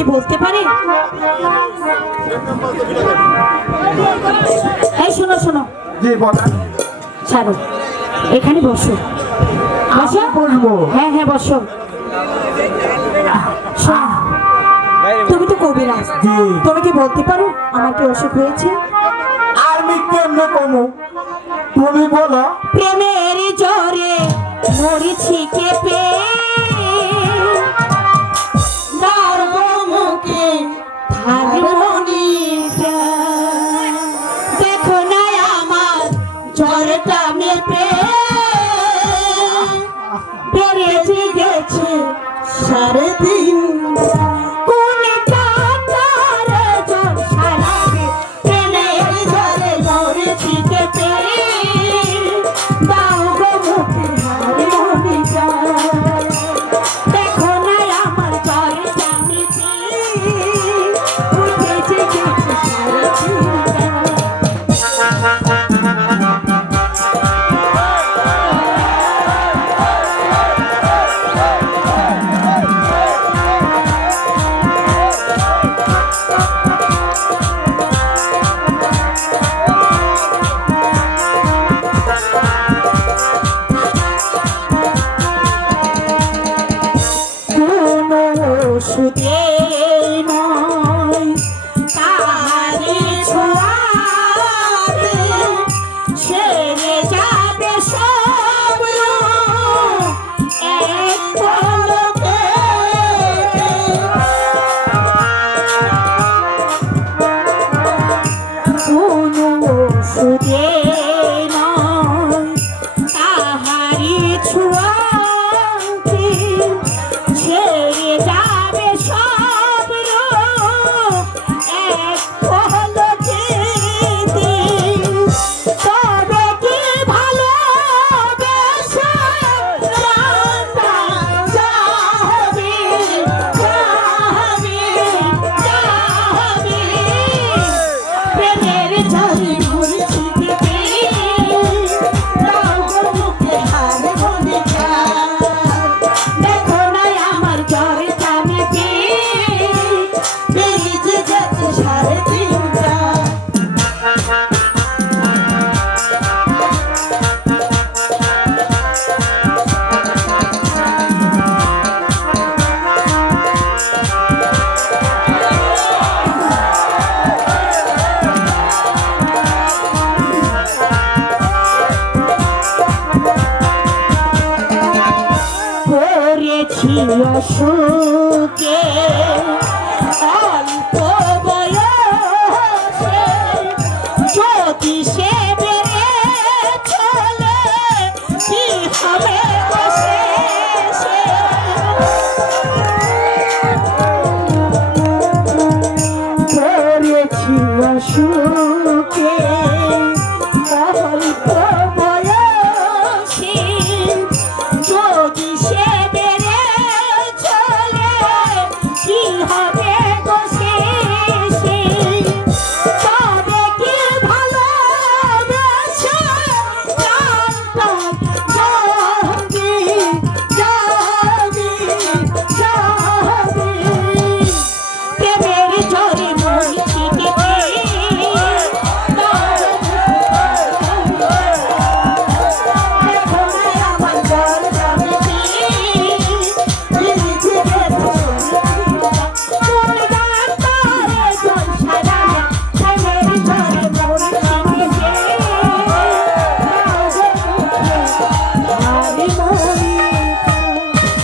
কি বলতে পারে? এই শোনো শোনো, জি বলেন। ছাড়ো, এখানে বসো। বসো, বসবো? হ্যাঁ হ্যাঁ বসো। শোনো, তুমি তো কবিরাজ, জি। তুমি কি বলতে পারো আমার কি অসুখ হয়েছে? আমি কেমনে কমু, তুমি বলো। প্রেমের জোরে মরিছি কেঁপে, মুখে দেখো না আমার জ্বরটা মেপে, বেড়েছে গেছে সাড়ে দিন। ওষুধে নয় তাহারি ছোঁয়াতে সেরে যাবে সব এক পলকে। কোনো ওষুধে নয় তাহারি ছোঁয়াতে ছেড়ে যাবে সব এক পলকে। তবে কি ভালোবেসে প্রাণটা যাবে, যাবে, যাবে। প্রেমের ঝড়ে মরছি কেঁপে, দাও গো মুখে হার বলে যায়। দেখো না আমার জ্বরটা মেপে, বেরিয়ে গেছে সাড়ে তিনটা। পড়েছি অসুখে অল্প বয়সে, যদি সে বেড়ে চলে কি হবে বসে সে। পড়েছি অসুখে অল্প বয়সে, যদি সে বেড়ে চলে কি হবে বসে সে। তবে কি ভালোবেসে প্রাণটা যাবে, যাবে, যাবে। প্রেমের ঝড়ে মরছি কেঁপে, দেখো না আমার জ্বরটা মেপে, বেরিয়ে গেছে কোন ডাক্তারে জল সারা। প্রেমের ঝড়ে মরছি কেঁপে, দাও গো মুখে